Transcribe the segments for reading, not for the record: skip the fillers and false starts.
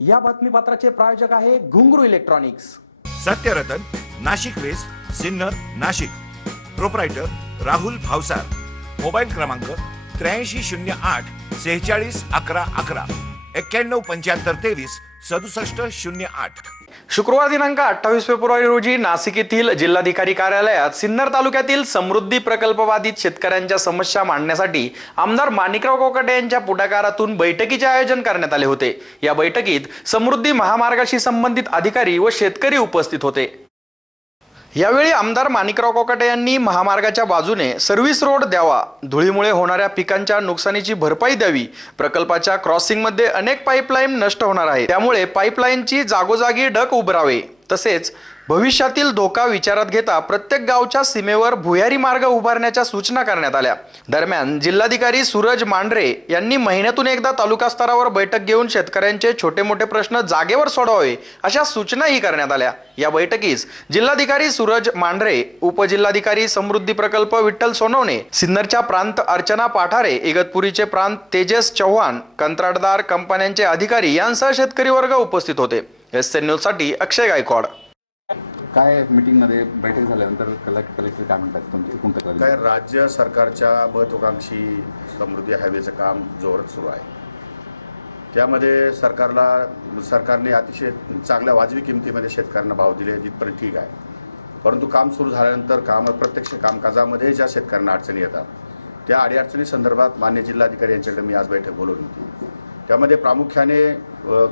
या बातमीपत्राचे प्रायोजक आहे Ghungru electronics. Satyaratan, Nashik west, Sinnar, Nashik. Proprietor Rahul Bhavsar. Mobile क्रमांक 8308 46 11 11 91 75 23 67 08। शुक्रवार दिनांक 28 फेब्रुवारी रोजी नाशिक येथील जिल्हाधिकारी कार्यालयात सिन्नर तालुक्यातील समृद्धी प्रकल्पबाधित शेतकऱ्यांच्या समस्या मांडण्यासाठी आमदार माणिकराव कोकाटे यांच्या पुढाकारातून बैठकीचे आयोजन करण्यात आले होते। या बैठकीत समृद्धी महामार्गाशी संबंधित अधिकारी व शेतकरी उपस्थित होते। यावेळी आमदार माणिकराव कोकाटे यांनी महामार्गाच्या बाजूने सर्व्हिस रोड द्यावा, धुळीमुळे होणाऱ्या पिकांच्या नुकसानीची भरपाई द्यावी, प्रकल्पाच्या क्रॉसिंगमध्ये अनेक पाईपलाईन नष्ट होणार आहेत, त्यामुळे पाईपलाईनची जागोजागी डक उभारावे, तसेच भविष्यातील धोका विचारात घेता प्रत्येक गावच्या सीमेवर भुयारी मार्ग उभारण्याच्या सूचना करण्यात आल्या। दरम्यान जिल्हाधिकारी सूरज मांढरे यांनी महिन्यातून एकदा तालुका स्तरावर बैठक घेऊन शेतकऱ्यांचे छोटे मोठे प्रश्न जागेवर सोडवावे अशा सूचनाही करण्यात आल्या। या बैठकीस जिल्हाधिकारी सूरज मांढरे, उपजिल्हाधिकारी समृद्धी प्रकल्प विठ्ठल सोनवणे, सिन्नरच्या प्रांत अर्चना पाठारे, इगतपुरीचे प्रांत तेजस चव्हाण, कंत्राटदार कंपन्यांचे अधिकारी यांसह शेतकरी वर्ग उपस्थित होते। एसएन न्यूज साठी अक्षय गायकवाड। काय मीटिंगमध्ये बैठक झाल्यानंतर कलेक्टर काय म्हणतात तुमची एकूण तक्रार? काय राज्य सरकारच्या महत्त्वाकांक्षी समृद्धी हायवेचं काम जोरात सुरू आहे। त्यामध्ये सरकारने अतिशय चांगल्या वाजवी किमतीमध्ये शेतकऱ्यांना भाव दिले, तिथपर्यंत ठीक आहे। परंतु काम सुरू झाल्यानंतर प्रत्यक्ष कामकाजामध्ये ज्या शेतकऱ्यांना अडचणी येतात त्या अडीअडचणी संदर्भात मान्य जिल्हाधिकारी यांच्याकडे मी आज बैठक बोलवली होती। त्यामध्ये प्रामुख्याने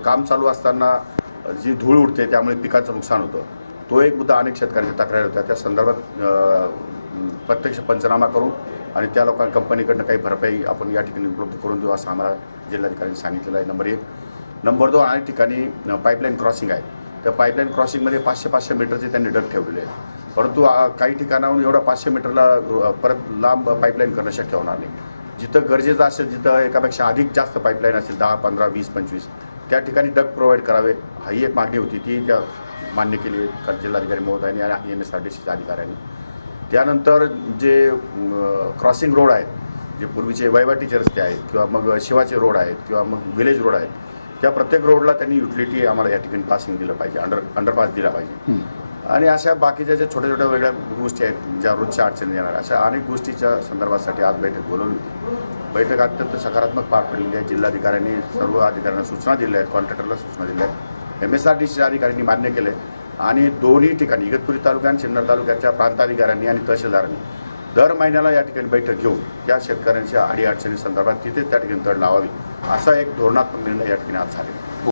काम चालू असताना जी धूळ उडते त्यामुळे पिकाचं नुकसान होतं, तो एक मुद्दा अनेक शेतकऱ्यांच्या तक्रारी होत्या। त्या संदर्भात प्रत्यक्ष पंचनामा करून आणि त्या लोकांना कंपनीकडनं काही भरपाई आपण या ठिकाणी उपलब्ध करून देऊ असं आम्हाला जिल्हाधिकाऱ्यांनी सांगितलेलं आहे। नंबर 1। नंबर 2, अनेक ठिकाणी पाईपलाईन क्रॉसिंग आहे, त्या पाईपलाईन क्रॉसिंगमध्ये 500 मीटरचे त्यांनी डक ठेवलेले आहेत, परंतु काही ठिकाणाहून एवढा 500 मीटरला परत लांब पाईपलाईन करणं शक्य होणार नाही। जिथं गरजेचं असेल, जिथं एकापेक्षा अधिक जास्त पाईपलाईन असेल 10, 15, 20, 25 त्या ठिकाणी डक प्रोव्हाइड करावे, ही एक मागणी होती, ती त्या मान्य केली जिल्हाधिकारी महोदयांनी आणि MSRDCच्या अधिकाऱ्यांनी। त्यानंतर जे क्रॉसिंग रोड आहेत, जे पूर्वीचे वहिवाटीचे रस्ते आहेत किंवा मग शिवाचे रोड आहेत किंवा मग विलेज रोड आहेत, त्या प्रत्येक रोडला त्यांनी युटिलिटी आम्हाला या ठिकाणी पासिंग दिलं पाहिजे, अंडरपास दिला पाहिजे। आणि अशा बाकीच्या ज्या छोट्या छोट्या वेगळ्या गोष्टी आहेत ज्या रोजच्या अडचणी येणार, अशा अनेक गोष्टीच्या संदर्भासाठी आज बैठक बोलवली होती। बैठक अत्यंत सकारात्मक पार पडलेली आहे। जिल्हाधिकाऱ्यांनी सर्व अधिकाऱ्यांना सूचना दिल्या आहेत, कॉन्ट्रॅक्टरला सूचना दिल्या आहेत, MSRDCच्या अधिकाऱ्यांनी मान्य केले आणि दोन्ही ठिकाणी इगतपुरी तालुका आणि सिन्नर तालुक्याच्या प्रांताधिकाऱ्यांनी आणि तहसीलदारांनी दर महिन्याला या ठिकाणी बैठक घेऊन त्या शेतकऱ्यांच्या अडीअडचणी संदर्भात तिथे त्या ठिकाणी तड लावावी असा एक धोरणात्मक निर्णय या ठिकाणी आज झालेला आहे।